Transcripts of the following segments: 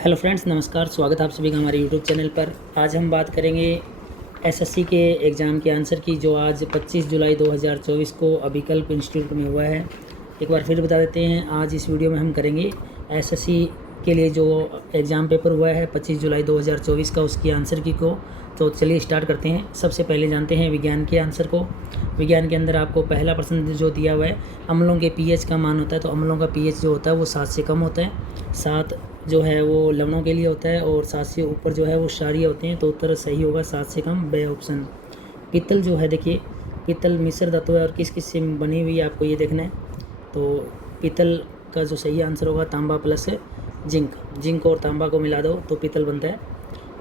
Hello friends, नमस्कार। स्वागत है आप सभी का हमारे यूट्यूब चैनल पर। आज हम बात करेंगे एसएससी के एग्ज़ाम के आंसर की, जो आज 25 जुलाई 2024 को अभिकल्प इंस्टीट्यूट में हुआ है। एक बार फिर बता देते हैं, आज इस वीडियो में हम करेंगे एसएससी के लिए जो एग्ज़ाम पेपर हुआ है 25 जुलाई 2024 का, उसकी आंसर की को। तो चलिए स्टार्ट करते हैं। सबसे पहले जानते हैं विज्ञान के आंसर को। विज्ञान के अंदर आपको पहला प्रश्न जो दिया हुआ है, अम्लों के पीएच का मान होता है। तो अम्लों का पीएच जो होता है वो 7 से कम होता है। 7 जो है वो लवणों के लिए होता है और 7 से ऊपर जो है वो क्षारीय होते हैं। तो उत्तर सही होगा 7 से कम, बे ऑप्शन। पीतल जो है, देखिए पीतल मिश्र धातु है और किस किस से बनी हुई है आपको ये देखना है। तो पीतल का जो सही आंसर होगा तांबा प्लस जिंक और तांबा को मिला दो तो पीतल बनता है।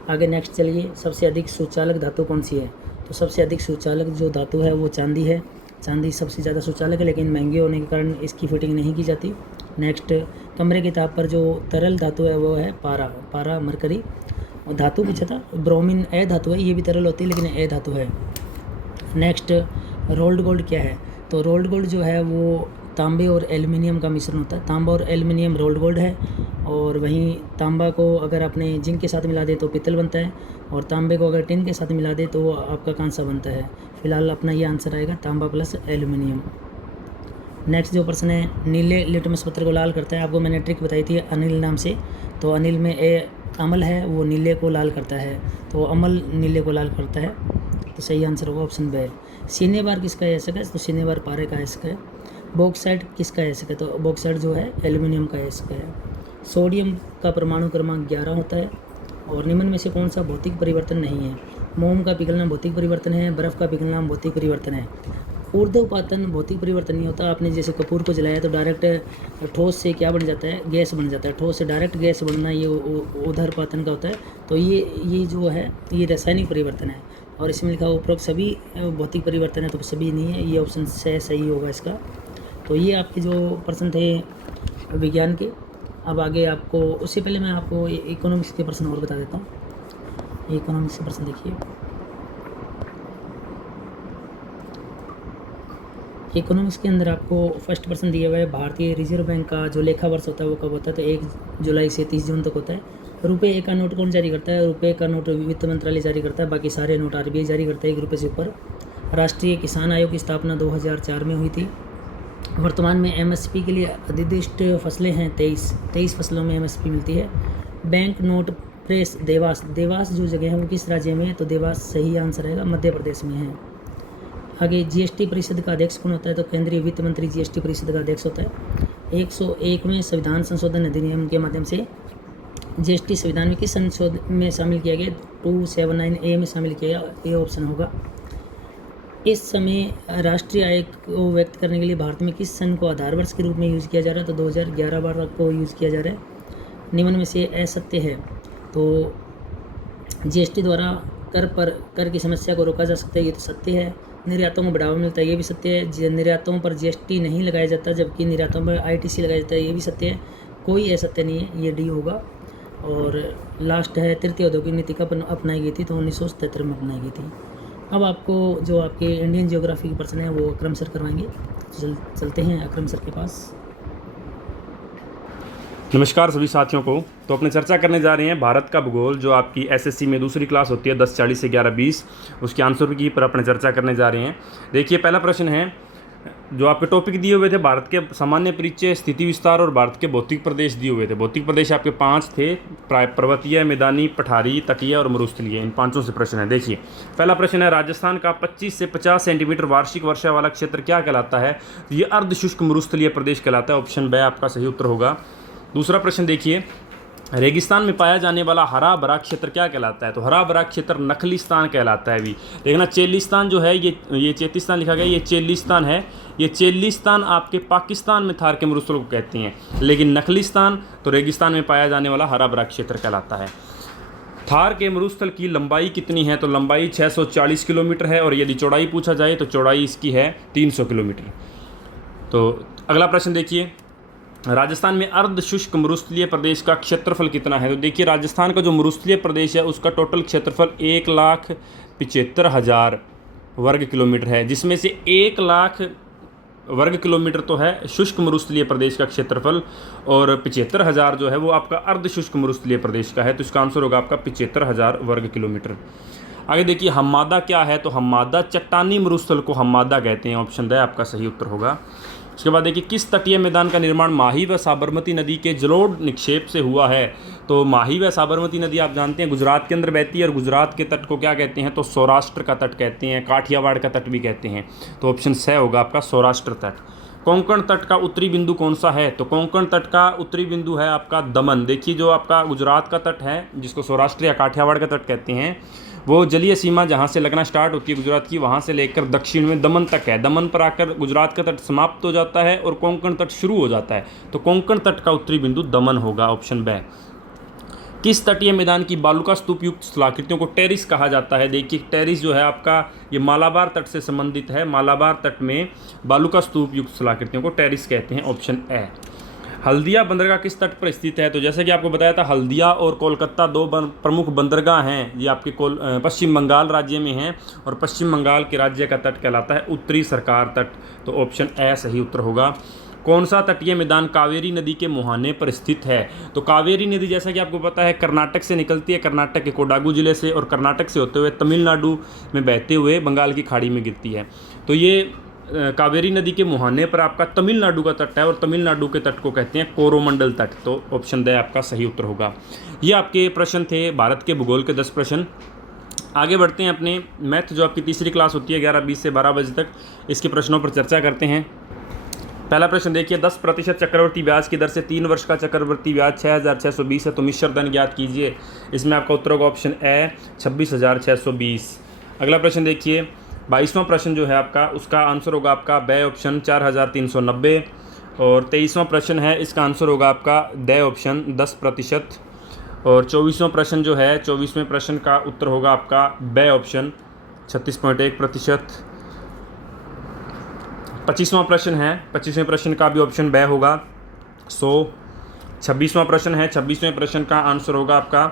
आगे नेक्स्ट चलिए, सबसे अधिक सुचालक धातु कौन सी है? तो सबसे अधिक सुचालक जो धातु है वो चांदी है। चांदी सबसे ज़्यादा सुचालक है, लेकिन महंगे होने के कारण इसकी फिटिंग नहीं की जाती। नेक्स्ट, कमरे के ताप पर जो तरल धातु है वो है पारा मरकरी। और धातु पूछा था, ब्रोमीन ए धातु है, ये भी तरल होती है लेकिन ए धातु है। नेक्स्ट, रोल्ड गोल्ड क्या है? तो रोल्ड गोल्ड जो है वो तांबे और एल्युमिनियम का मिश्रण होता है। तांबा और एल्युमिनियम रोल्ड गोल्ड है। और वहीं तांबा को अगर आपने जिंक के साथ मिला दे तो पीतल बनता है, और तांबे को अगर टिन के साथ मिला दे तो वो आपका कांसा बनता है। फिलहाल अपना ये आंसर आएगा तांबा प्लस एल्युमिनियम। नेक्स्ट जो प्रश्न है, नीले लिटमस पत्र को लाल करता है। आपको मैंने ट्रिक बताई थी अनिल नाम से। तो अनिल में अमल है, वो नीले को लाल करता है। तो अमल नीले को लाल करता है। तो सही आंसर होगा ऑप्शन बी। सिनेबार किसका ऐसक है? तो सिनेबार पारे का ऐसक है। बॉक्साइट किसका ऐसक है? तो बॉक्साइट जो है एल्युमिनियम का ऐसक है। सोडियम का परमाणु क्रमांक 11 होता है। और निम्न में से कौन सा भौतिक परिवर्तन नहीं है? मोम का पिघलना भौतिक परिवर्तन है, बर्फ़ का पिघलना भौतिक परिवर्तन है। ऊर्ध्वपातन भौतिक परिवर्तन नहीं होता। आपने जैसे कपूर को जलाया तो डायरेक्ट ठोस से क्या बन जाता है? गैस बन जाता है। ठोस से डायरेक्ट गैस बनना ये ऊर्ध्वपातन का होता है। तो ये जो है ये रासायनिक परिवर्तन है। और इसमें लिखा उपरोक्त सभी भौतिक परिवर्तन है, तो सभी नहीं है। ये ऑप्शन से सही होगा इसका। तो ये आपके जो प्रश्न थे विज्ञान के। अब आगे आपको, उससे पहले मैं आपको इकोनॉमिक्स के प्रश्न और बता देता हूँ। इकोनॉमिक्स के प्रश्न देखिए। इकोनॉमिक्स के अंदर आपको फर्स्ट प्रश्न दिया हुआ है, भारतीय रिजर्व बैंक का जो लेखा वर्ष होता है वो कब होता है? तो 1 जुलाई से 30 जून तक होता है। रुपये का नोट कौन जारी करता है? रुपये का नोट वित्त मंत्रालय जारी करता है। बाकी सारे नोट आरबीआई जारी करता है 1 रुपये से ऊपर। राष्ट्रीय किसान आयोग की स्थापना 2004 में हुई थी। वर्तमान में एमएसपी के लिए अधिदिष्ट फसलें हैं 23 फसलों में एमएसपी मिलती है। बैंक नोट प्रेस देवास जो जगह है वो किस राज्य में है? तो देवास सही आंसर रहेगा, मध्य प्रदेश में है। आगे, जीएसटी परिषद का अध्यक्ष कौन होता है? तो केंद्रीय वित्त मंत्री जीएसटी परिषद का अध्यक्ष होता है। 101वें संविधान संशोधन अधिनियम के माध्यम से जीएसटी संविधान में किस संशोधन में शामिल किया गया? 279A में शामिल किया गया। ये ऑप्शन होगा। इस समय राष्ट्रीय आय को व्यक्त करने के लिए भारत में किस सन को आधार वर्ष के रूप में यूज़ किया जा रहा है? तो 2011 को यूज़ किया जा रहा है। निम्न में से असत्य है। तो जीएसटी द्वारा कर की समस्या को रोका जा सकता है, ये तो सत्य है। निर्यातों को बढ़ावा मिलता है, ये भी सत्य है। निर्यातों पर जीएसटी नहीं लगाया जाता, जबकि निर्यातों पर आईटीसी लगाया जाता है, ये भी सत्य है। कोई असत्य नहीं है, ये डी होगा। और लास्ट है, तृतीय औद्योगिक नीति कब अपनाई गई थी? तो 1977 में अपनाई गई थी। अब आपको जो आपके इंडियन ज्योग्राफी के प्रश्न है वो अक्रम सर करवाएंगे। चलते हैं अक्रम सर के पास। नमस्कार सभी साथियों को। तो अपने चर्चा करने जा रहे हैं भारत का भूगोल, जो आपकी एसएससी में दूसरी क्लास होती है 10:40 से 11:20, उसके आंसर की पर अपने चर्चा करने जा रहे हैं। देखिए, पहला प्रश्न है, जो आपके टॉपिक दिए हुए थे, भारत के सामान्य परिचय, स्थिति विस्तार और भारत के भौतिक प्रदेश दिए हुए थे। भौतिक प्रदेश आपके 5 थे, पर्वतीय, मैदानी, पठारी, तटीय और मरुस्थलीय। इन 5 से प्रश्न है। देखिए, पहला प्रश्न है, राजस्थान का 25 से 50 सेंटीमीटर वार्षिक वर्षा वाला क्षेत्र क्या कहलाता है? ये अर्धशुष्क मरुस्थलीय प्रदेश कहलाता है। ऑप्शन बी आपका सही उत्तर होगा। दूसरा प्रश्न देखिए, रेगिस्तान में पाया जाने वाला हरा भरा क्षेत्र क्या कहलाता है? तो हरा भरा क्षेत्र नखलिस्तान कहलाता है। भी देखना, चेलिस्तान जो है, ये चेतिस्तान लिखा गया, ये चेलिस्तान है। ये चेलिस्तान आपके पाकिस्तान में थार के मरुस्थल को कहते हैं, लेकिन नखलिस्तान तो रेगिस्तान में पाया जाने वाला हरा भरा क्षेत्र कहलाता है। थार के मरुस्थल की लंबाई कितनी है? तो लंबाई 640 किलोमीटर है, और यदि चौड़ाई पूछा जाए तो चौड़ाई इसकी है 300 किलोमीटर। तो अगला प्रश्न देखिए, राजस्थान में अर्ध शुष्क मरुस्थलीय प्रदेश का क्षेत्रफल कितना है? तो देखिए, राजस्थान का जो मरुस्थलीय प्रदेश है उसका टोटल क्षेत्रफल 1,75,000 वर्ग किलोमीटर है, जिसमें से 1,00,000 वर्ग किलोमीटर तो है शुष्क मरुस्थलीय प्रदेश का क्षेत्रफल, और 75,000 जो है वो आपका अर्ध शुष्क मरुस्थलीय प्रदेश का है। तो इसका आंसर होगा आपका 75,000 वर्ग किलोमीटर। आगे देखिए हम्मादा क्या है, तो हम्मादा चट्टानी मरुस्थल को हम्मादा कहते हैं, ऑप्शन द आपका सही उत्तर होगा। उसके बाद देखिए किस तटीय मैदान का निर्माण माही व साबरमती नदी के जलोढ़ निक्षेप से हुआ है, तो माही व साबरमती नदी आप जानते हैं गुजरात के अंदर बहती है, और गुजरात के तट को क्या कहते हैं, तो सौराष्ट्र का तट कहते हैं, काठियावाड़ का तट भी कहते हैं। तो ऑप्शन स होगा आपका सौराष्ट्र तट। कोंकण तट का उत्तरी बिंदु कौन सा है, तो कोंकण तट का उत्तरी बिंदु है आपका दमन। देखिए जो आपका गुजरात का तट है जिसको सौराष्ट्र या काठियावाड़ का तट कहते हैं, वो जलीय सीमा जहाँ से लगना स्टार्ट होती है गुजरात की, वहाँ से लेकर दक्षिण में दमन तक है। दमन पर आकर गुजरात का तट समाप्त हो जाता है और कोंकण तट शुरू हो जाता है। तो कोंकण तट का उत्तरी बिंदु दमन होगा, ऑप्शन ब। किस तटीय मैदान की बालुका स्तूप युक्त स्थलाकृतियों को टेरिस कहा जाता है। देखिए टेरिस जो है आपका ये मालाबार तट से संबंधित है। मालाबार तट में बालुका स्तूप युक्त स्थलाकृतियों को टेरिस कहते हैं, ऑप्शन ए। हल्दिया बंदरगाह किस तट पर स्थित है, तो जैसे कि आपको बताया था हल्दिया और कोलकाता दो प्रमुख बंदरगाह हैं। ये आपके पश्चिम बंगाल राज्य में हैं, और पश्चिम बंगाल के राज्य का तट कहलाता है उत्तरी सरकार तट। तो ऑप्शन ए सही उत्तर होगा। कौन सा तटीय मैदान कावेरी नदी के मुहाने पर स्थित है, तो कावेरी नदी जैसा कि आपको पता है कर्नाटक से निकलती है, कर्नाटक के कोडागू जिले से, और कर्नाटक से होते हुए तमिलनाडु में बहते हुए बंगाल की खाड़ी में गिरती है। तो ये कावेरी नदी के मुहाने पर आपका तमिलनाडु का तट है, और तमिलनाडु के तट को कहते हैं कोरोमंडल तट। तो ऑप्शन द आपका सही उत्तर होगा। ये आपके प्रश्न थे भारत के भूगोल के 10 प्रश्न। आगे बढ़ते हैं अपने मैथ जो आपकी तीसरी क्लास होती है 11:20 से 12 बजे तक, इसके प्रश्नों पर चर्चा करते हैं। पहला प्रश्न देखिए 10% चक्रवर्ती ब्याज की दर से 3 वर्ष का चक्रवर्ती ब्याज 6,620 है, तो मिश्र धन ज्ञात कीजिए। इसमें आपका उत्तर होगा ऑप्शन ए 26,620। अगला प्रश्न देखिए 22वां प्रश्न जो है आपका, उसका आंसर होगा आपका ब ऑप्शन 4,390, और 23वां प्रश्न है इसका आंसर होगा आपका द ऑप्शन 10%, और 24वां प्रश्न जो है 24वें प्रश्न का उत्तर होगा आपका ब ऑप्शन 36.1%। 25वां प्रश्न है 25वें प्रश्न का भी ऑप्शन ब होगा 100। 26वां प्रश्न है 26वें प्रश्न का आंसर होगा आपका,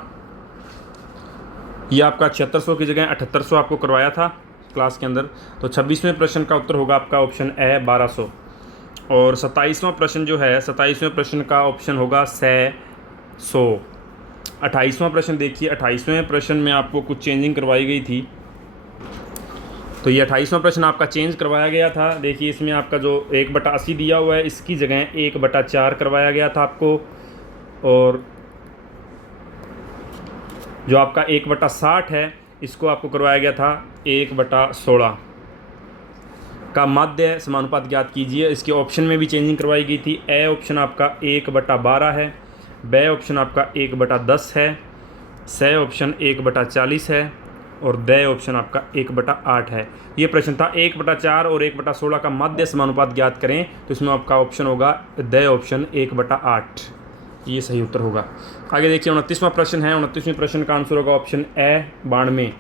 ये आपका 7600 की जगह 7800 आपको करवाया था क्लास के अंदर। तो 26वें प्रश्न का उत्तर होगा आपका ऑप्शन ए 1200, और 27वां प्रश्न जो है 27वें प्रश्न का ऑप्शन होगा 100। 28वां प्रश्न देखिए 28वें प्रश्न में आपको कुछ चेंजिंग करवाई गई थी, तो ये 28वां प्रश्न आपका चेंज करवाया गया था। देखिए इसमें आपका जो 1/80 दिया हुआ है इसकी जगह 1/4 करवाया गया था आपको, और जो आपका 1/60 है इसको आपको करवाया गया था 1/16 का माध्य समानुपात ज्ञात कीजिए। इसके ऑप्शन में भी चेंजिंग करवाई गई थी। ए ऑप्शन आपका 1/12 है, ब ऑप्शन आपका 1/10 है, स ऑप्शन 1/40 है, और द ऑप्शन आपका 1/8 है। ये प्रश्न था 1/4 और 1/16 का माध्य समानुपात ज्ञात करें, तो इसमें आपका ऑप्शन होगा द ऑप्शन 1/8, ये सही उत्तर होगा। आगे देखिए 29वां प्रश्न है, 29वें प्रश्न का आंसर होगा ऑप्शन ए 92,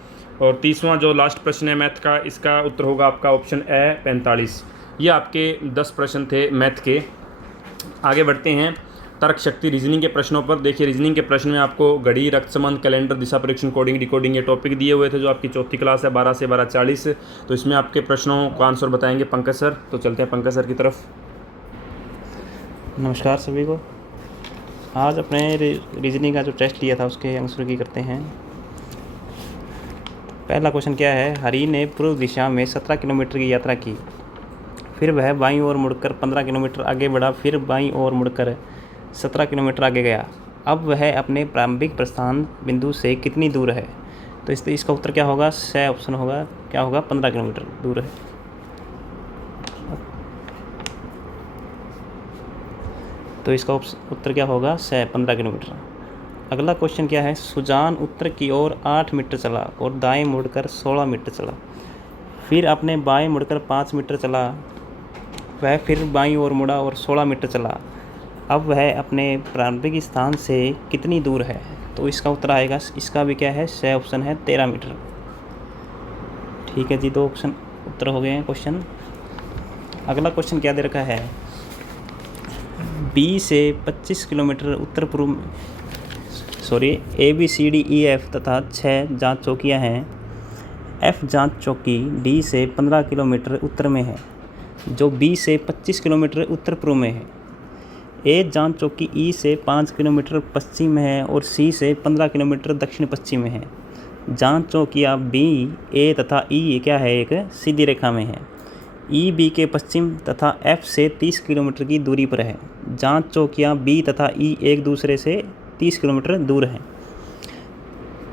और 30वां जो लास्ट प्रश्न है मैथ का, इसका उत्तर होगा आपका ऑप्शन ए 45। ये आपके 10 प्रश्न थे मैथ के। आगे बढ़ते हैं तर्क शक्ति रीजनिंग के प्रश्नों पर। देखिए रीजनिंग के प्रश्न में आपको घड़ी, रक्त संबंध, कैलेंडर, दिशा परीक्षण, कोडिंग, डिकोडिंग ये टॉपिक दिए हुए थे जो आपकी चौथी क्लास है 12 से 12:40। तो इसमें आपके प्रश्नों का आंसर बताएंगे पंकज सर। तो चलते हैं पंकज सर की तरफ। नमस्कार सभी को। आज अपने रीजनिंग का जो टेस्ट लिया था उसके आंसर की करते हैं। पहला क्वेश्चन क्या है, हरि ने पूर्व दिशा में 17 किलोमीटर की यात्रा की, फिर वह बाईं ओर मुड़कर 15 किलोमीटर आगे बढ़ा, फिर बाईं ओर मुड़कर 17 किलोमीटर आगे गया। अब वह अपने प्रारंभिक प्रस्थान बिंदु से कितनी दूर है, तो इसका उत्तर क्या होगा, स ऑप्शन होगा, क्या होगा 15 किलोमीटर दूर है। तो इसका उत्तर क्या होगा, स 15 किलोमीटर। अगला क्वेश्चन क्या है, सुजान उत्तर की ओर 8 मीटर चला और दाएं मुड़कर 16 मीटर चला, फिर अपने बाएं मुड़कर 5 मीटर चला, वह फिर बाईं ओर मुड़ा और 16 मीटर चला। अब वह अपने प्रारंभिक स्थान से कितनी दूर है, तो इसका उत्तर आएगा, इसका भी क्या है, स ऑप्शन है 13 मीटर। ठीक है जी, 2 ऑप्शन उत्तर हो गए हैं क्वेश्चन। अगला क्वेश्चन क्या दे रखा है, बी से 25 किलोमीटर उत्तर पूर्व ABCDEF तथा 6 जांच चौकियां हैं। F जांच चौकी D से 15 किलोमीटर उत्तर में है। जो बी से 25 किलोमीटर उत्तर पूर्व में है। ए जांच चौकी ई से 5 किलोमीटर पश्चिम में है और सी से 15 किलोमीटर दक्षिण पश्चिम में है। जांच चौकियाँ बी, ए तथा ई क्या है, एक सीधी रेखा में है। ई बी के पश्चिम तथा एफ से 30 किलोमीटर की दूरी पर है। जांच चौकियाँ बी तथा ई एक दूसरे से 30 किलोमीटर दूर हैं।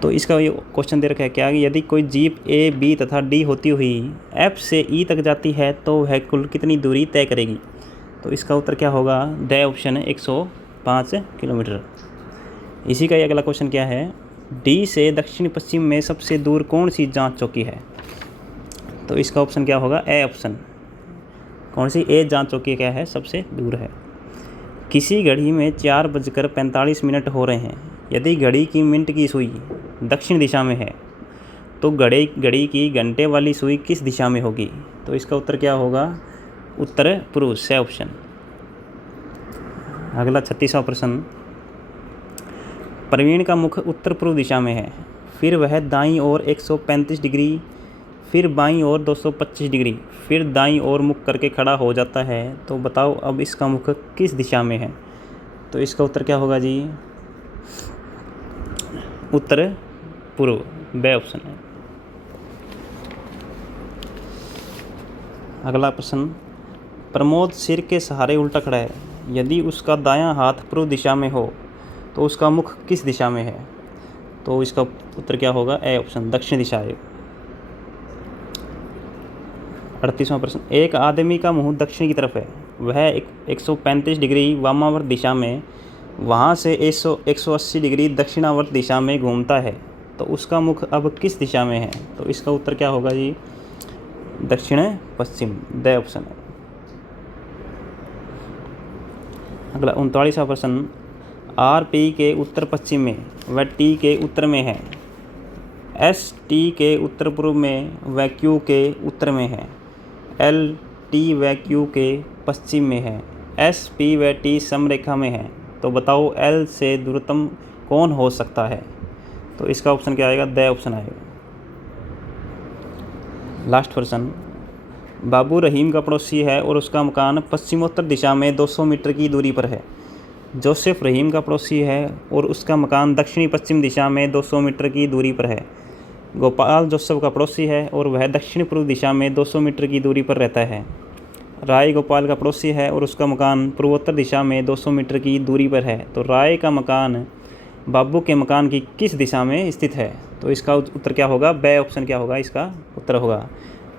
तो इसका ये क्वेश्चन दे रखा है क्या, यदि कोई जीप ए, बी तथा डी होती हुई एफ से ई तक जाती है तो वह कुल कितनी दूरी तय करेगी। तो इसका उत्तर क्या होगा, द ऑप्शन है 105 किलोमीटर। इसी का ये अगला क्वेश्चन क्या है, डी से दक्षिण पश्चिम में सबसे दूर कौन सी जांच चौकी है। तो इसका ऑप्शन क्या होगा, ए ऑप्शन। कौन सी, ए जांच चौकी क्या है, सबसे दूर है। किसी घड़ी में 4:45 हो रहे हैं। यदि घड़ी की मिनट की सुई दक्षिण दिशा में है तो घड़ी की घंटे वाली सुई किस दिशा में होगी। तो इसका उत्तर क्या होगा, उत्तर पूर्व, से ऑप्शन। अगला 36वां प्रश्न, प्रवीण का मुख उत्तर पूर्व दिशा में है, फिर वह दाईं ओर 135 डिग्री, फिर बाईं ओर 225 डिग्री, फिर दाईं ओर मुख करके खड़ा हो जाता है। तो बताओ अब इसका मुख किस दिशा में है। तो इसका उत्तर क्या होगा जी, उत्तर पूर्व, बे ऑप्शन है। अगला प्रश्न, प्रमोद सिर के सहारे उल्टा खड़ा है। यदि उसका दायां हाथ पूर्व दिशा में हो तो उसका मुख किस दिशा में है। तो इसका उत्तर क्या होगा, ए ऑप्शन, दक्षिण दिशा है। 38वां प्रश्न, एक आदमी का मुंह दक्षिण की तरफ है, वह 135 डिग्री वामावर्त दिशा में, वहाँ से 180 डिग्री दक्षिणावर्त दिशा में घूमता है, तो उसका मुख अब किस दिशा में है। तो इसका उत्तर क्या होगा जी, दक्षिण पश्चिम, द ऑप्शन है। अगला 39वां प्रश्न, आर पी के उत्तर पश्चिम में व टी के उत्तर में है, एस टी के उत्तर पूर्व में व क्यू के उत्तर में है, एल टी व क्यू के पश्चिम में है, एस पी व टी समरेखा में है। तो बताओ एल से दूरतम कौन हो सकता है। तो इसका ऑप्शन क्या आएगा, द ऑप्शन आएगा। लास्ट प्रश्न, बाबू रहीम का पड़ोसी है और उसका मकान पश्चिमोत्तर दिशा में 200 मीटर की दूरी पर है। जोसेफ रहीम का पड़ोसी है और उसका मकान दक्षिणी पश्चिम दिशा में 200 मीटर की दूरी पर है। गोपाल जोसेफ का पड़ोसी है और वह दक्षिण पूर्व दिशा में 200 मीटर की दूरी पर रहता है। राय गोपाल का पड़ोसी है और उसका मकान पूर्वोत्तर दिशा में 200 मीटर की दूरी पर है। तो राय का मकान बाबू के मकान की किस दिशा में स्थित है। तो इसका उत्तर क्या होगा, बे ऑप्शन क्या होगा, इसका उत्तर होगा।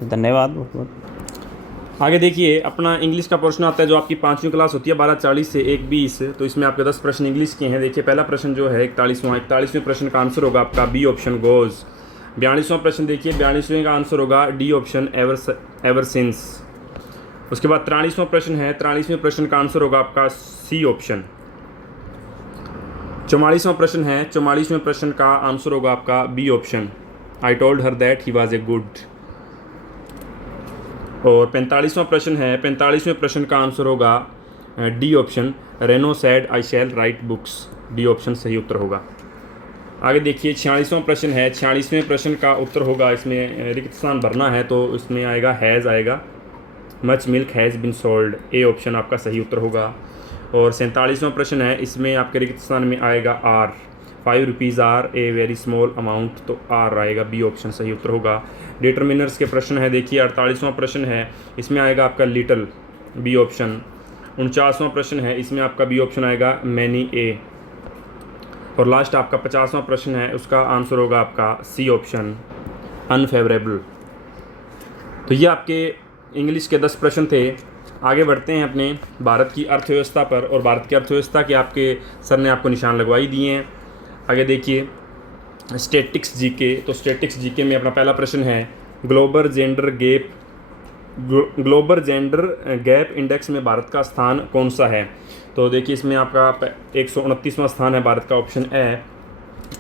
धन्यवाद बहुत बहुत। आगे देखिए, अपना इंग्लिश का प्रश्न आता है जो आपकी 5वीं क्लास होती है 12:40 से 1:20। तो इसमें आपके 10 प्रश्न इंग्लिश के हैं। देखिए पहला प्रश्न जो है 41वें प्रश्न का आंसर होगा आपका बी ऑप्शन, गोज। 42वां प्रश्न देखिए, 42वें का आंसर होगा डी ऑप्शन, एवर सिंस। उसके बाद 43वां प्रश्न है, 43वें प्रश्न का आंसर होगा आपका सी ऑप्शन। 44वां प्रश्न है, 44वें प्रश्न का आंसर होगा आपका B option, I told her that he was a good. और 45वां प्रश्न है, 45वें प्रश्न का आंसर होगा D option, Reno said I shall write books. D option सही उत्तर होगा। आगे देखिए 46वां प्रश्न है, 46वें प्रश्न का उत्तर होगा, इसमें रिक्त स्थान भरना है तो इसमें आएगा हैज़ आएगा, much milk has been sold. A option आपका सही उत्तर होगा। और 47वां प्रश्न है, इसमें आपके रिक्त स्थान में आएगा are, 5 rupees are a very small amount, तो आर आएगा, बी ऑप्शन सही उत्तर होगा। डिटर्मिनर्स के प्रश्न है, देखिए 48वां प्रश्न है, इसमें आएगा आपका लिटिल, बी ऑप्शन। 49वां प्रश्न है, इसमें आपका बी ऑप्शन आएगा मैनी, ए। और लास्ट आपका 50वां प्रश्न है, उसका आंसर होगा आपका सी ऑप्शन, अनफेवरेबल। तो ये आपके इंग्लिश के 10 प्रश्न थे। आगे बढ़ते हैं अपने भारत की अर्थव्यवस्था पर, और भारत की अर्थव्यवस्था के आपके सर ने आपको निशान लगवाई दिए हैं। आगे देखिए स्टैटिक्स जीके। तो स्टैटिक्स जीके में अपना पहला प्रश्न है, ग्लोबल जेंडर गैप इंडेक्स में भारत का स्थान कौन सा है। तो देखिए इसमें आपका 129वां स्थान है भारत का, ऑप्शन ए।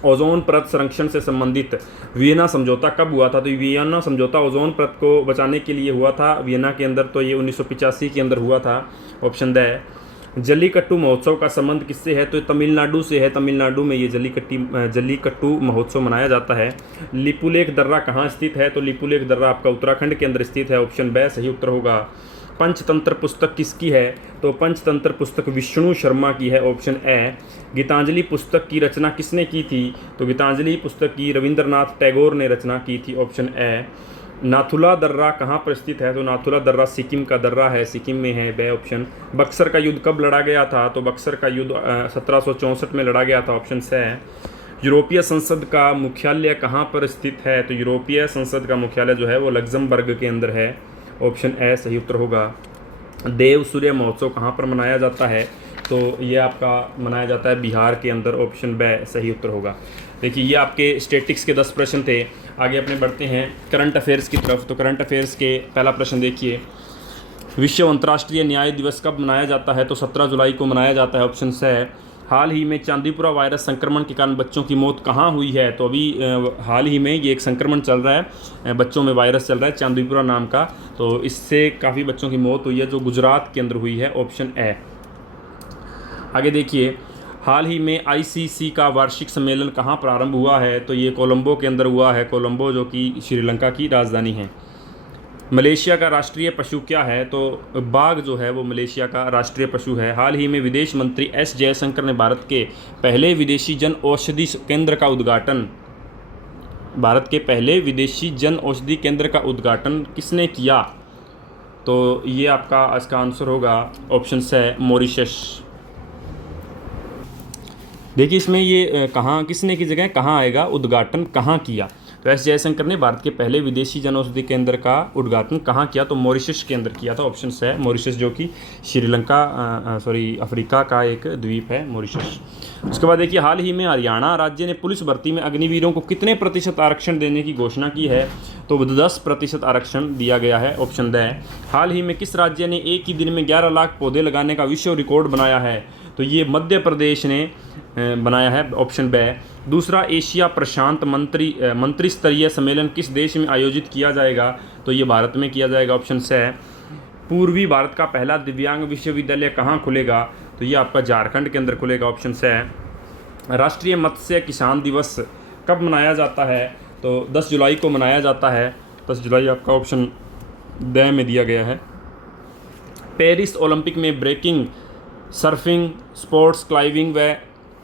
ओजोन परत संरक्षण से संबंधित वियना समझौता कब हुआ था। तो वियना समझौता ओजोन परत को बचाने के लिए हुआ था वियना के अंदर, तो ये 1985 के अंदर हुआ था, ऑप्शन द है। जल्लीकट्टू महोत्सव का संबंध किससे है। तो तमिलनाडु से है, तमिलनाडु में ये जल्लीकट्टू महोत्सव मनाया जाता है। लिपुलेख दर्रा कहाँ स्थित है। तो लिपुलेख दर्रा आपका उत्तराखंड के अंदर स्थित है, ऑप्शन ब सही उत्तर होगा। पंचतंत्र पुस्तक किसकी है? तो पंचतंत्र पुस्तक विष्णु शर्मा की है, ऑप्शन ए। गीतांजलि पुस्तक की रचना किसने की थी? तो गीतांजलि पुस्तक की रविंद्रनाथ टैगोर ने रचना की थी, ऑप्शन ए। नाथुला दर्रा कहाँ पर स्थित है? तो नाथुला दर्रा सिक्किम का दर्रा है, सिक्किम में है, बे ऑप्शन। बक्सर का युद्ध कब लड़ा गया था? तो बक्सर का युद्ध 1764 में लड़ा गया था, ऑप्शन से है। यूरोपीय संसद का मुख्यालय कहाँ पर स्थित है? तो यूरोपीय संसद का मुख्यालय जो है वो लग्जमबर्ग के अंदर है, ऑप्शन ए सही उत्तर होगा। देव सूर्य महोत्सव कहाँ पर मनाया जाता है? तो ये आपका मनाया जाता है बिहार के अंदर, ऑप्शन बे सही उत्तर होगा। देखिए ये आपके स्टैटिक्स के 10 प्रश्न थे। आगे अपने बढ़ते हैं करंट अफेयर्स की तरफ। तो करंट अफेयर्स के पहला प्रश्न देखिए, विश्व अंतर्राष्ट्रीय न्याय दिवस कब मनाया जाता है? तो 17 जुलाई को मनाया जाता है, ऑप्शन से है। हाल ही में चांदीपुरा वायरस संक्रमण के कारण बच्चों की मौत कहाँ हुई है? तो अभी हाल ही में ये एक संक्रमण चल रहा है, बच्चों में वायरस चल रहा है चांदीपुरा नाम का, तो इससे काफ़ी बच्चों की मौत हुई है, जो गुजरात के अंदर हुई है, ऑप्शन ए। आगे देखिए, हाल ही में आईसीसी का वार्षिक सम्मेलन कहाँ प्रारंभ हुआ है? तो ये कोलंबो के अंदर हुआ है, कोलंबो जो कि श्रीलंका की राजधानी है। मलेशिया का राष्ट्रीय पशु क्या है? तो बाघ जो है वो मलेशिया का राष्ट्रीय पशु है। हाल ही में विदेश मंत्री एस जयशंकर ने भारत के पहले विदेशी जन औषधि केंद्र का उद्घाटन किसने किया? तो ये आपका इसका आंसर होगा, ऑप्शन से मॉरिशस। देखिए इसमें ये कहाँ, किसने की जगह कहाँ आएगा, उद्घाटन कहाँ किया? तो एस जयशंकर ने भारत के पहले विदेशी जन औषधि केंद्र का उद्घाटन कहाँ किया? तो मॉरिशस के अंदर किया था, ऑप्शन से है मॉरिशस, जो कि अफ्रीका का एक द्वीप है, मॉरिशस। उसके बाद देखिए, हाल ही में हरियाणा राज्य ने पुलिस भर्ती में अग्निवीरों को कितने प्रतिशत आरक्षण देने की घोषणा की है? तो 10% आरक्षण दिया गया है, ऑप्शन द है। हाल ही में किस राज्य ने एक ही दिन में 11 लाख पौधे लगाने का विश्व रिकॉर्ड बनाया है? तो ये मध्य प्रदेश ने बनाया है, ऑप्शन बे। दूसरा एशिया प्रशांत मंत्री स्तरीय सम्मेलन किस देश में आयोजित किया जाएगा? तो ये भारत में किया जाएगा, ऑप्शन से है। पूर्वी भारत का पहला दिव्यांग विश्वविद्यालय कहाँ खुलेगा? तो ये आपका झारखंड के अंदर खुलेगा, ऑप्शन से है। राष्ट्रीय मत्स्य किसान दिवस कब मनाया जाता है? तो 10 जुलाई को मनाया जाता है, 10 जुलाई आपका ऑप्शन द में दिया गया है। पेरिस ओलंपिक में ब्रेकिंग, सर्फिंग, स्पोर्ट्स क्लाइंबिंग व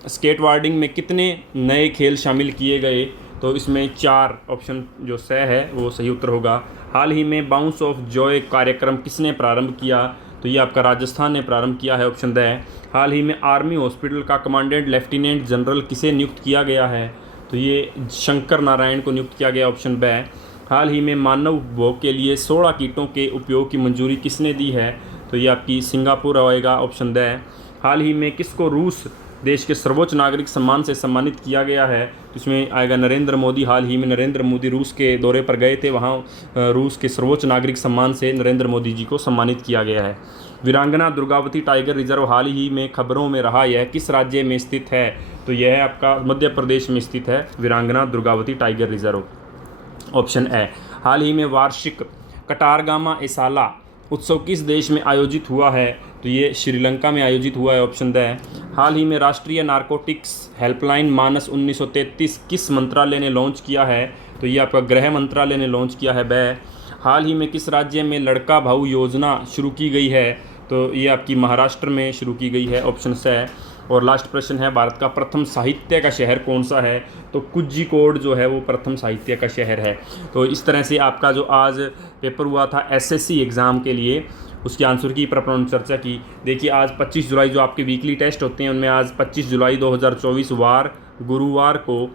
स्केटबोर्डिंग में कितने नए खेल शामिल किए गए? तो इसमें 4, ऑप्शन जो से है वो सही उत्तर होगा। हाल ही में बाउंस ऑफ जॉय कार्यक्रम किसने प्रारंभ किया? तो ये आपका राजस्थान ने प्रारंभ किया है, ऑप्शन द है। हाल ही में आर्मी हॉस्पिटल का कमांडेंट लेफ्टिनेंट जनरल किसे नियुक्त किया गया है? तो ये शंकर नारायण को नियुक्त किया गया, ऑप्शन ब है। हाल ही में मानव उपभोग के लिए 16 कीटों के उपयोग की मंजूरी किसने दी है? तो ये आपकी सिंगापुर आएगा, ऑप्शन द है। हाल ही में किसको रूस देश के सर्वोच्च नागरिक सम्मान से सम्मानित किया गया है? तो इसमें आएगा नरेंद्र मोदी। हाल ही में नरेंद्र मोदी रूस के दौरे पर गए थे, वहाँ रूस के सर्वोच्च नागरिक सम्मान से नरेंद्र मोदी जी को सम्मानित किया गया है। वीरांगना दुर्गावती टाइगर रिजर्व हाल ही में खबरों में रहा, यह किस राज्य में स्थित है? तो यह है आपका मध्य प्रदेश में स्थित है, Veerangana Durgavati tiger reserve, option A. हाल ही में वार्षिक कटारगामा एसाला उत्सव किस देश में आयोजित हुआ है? तो ये श्रीलंका में आयोजित हुआ है, ऑप्शन द है। हाल ही में राष्ट्रीय नारकोटिक्स हेल्पलाइन मानस 1933 किस मंत्रालय ने लॉन्च किया है? तो ये आपका गृह मंत्रालय ने लॉन्च किया है, ब। हाल ही में किस राज्य में लड़का भाऊ योजना शुरू की गई है? तो ये आपकी महाराष्ट्र में शुरू की गई है, ऑप्शन से है। और लास्ट प्रश्न है, भारत का प्रथम साहित्य का शहर कौन सा है? तो कुज्जिकोड जो है वो प्रथम साहित्य का शहर है। तो इस तरह से आपका जो आज पेपर हुआ था एसएससी एग्ज़ाम के लिए, उसके आंसर की पर अपन चर्चा की। देखिए आज 25 जुलाई जो आपके वीकली टेस्ट होते हैं, उनमें आज 25 जुलाई 2024 गुरुवार को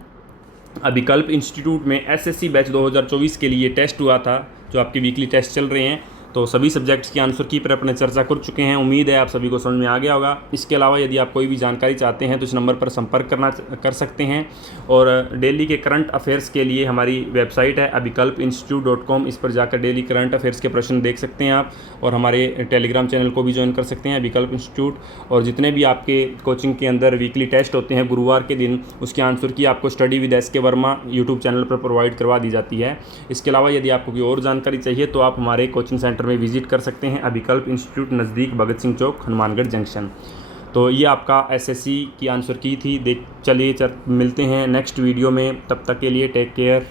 अभिकल्प इंस्टीट्यूट में एसएससी बैच 2024 के लिए टेस्ट हुआ था, जो आपके वीकली टेस्ट चल रहे हैं। तो सभी सब्जेक्ट्स की आंसर की पर अपने चर्चा कर चुके हैं। उम्मीद है आप सभी को समझ में आ गया होगा। इसके अलावा यदि आप कोई भी जानकारी चाहते हैं तो इस नंबर पर संपर्क कर सकते हैं। और डेली के करंट अफेयर्स के लिए हमारी वेबसाइट है abhikalpinstitute.com, इस पर जाकर डेली करंट अफेयर्स के प्रश्न देख सकते हैं आप। और हमारे टेलीग्राम चैनल को भी ज्वाइन कर सकते हैं, अभिकल्प इंस्टीट्यूट। और जितने भी आपके कोचिंग के अंदर वीकली टेस्ट होते हैं गुरुवार के दिन, उसके आंसर की आपको study with SK Verma YouTube channel पर प्रोवाइड करवा दी जाती है। इसके अलावा यदि आपको कोई और जानकारी चाहिए तो आप हमारे कोचिंग सेंटर में विजिट कर सकते हैं, अभिकल्प इंस्टीट्यूट, नज़दीक भगत सिंह चौक, हनुमानगढ़ जंक्शन। तो ये आपका एसएससी की आंसर की थी। चलिए मिलते हैं नेक्स्ट वीडियो में, तब तक के लिए टेक केयर।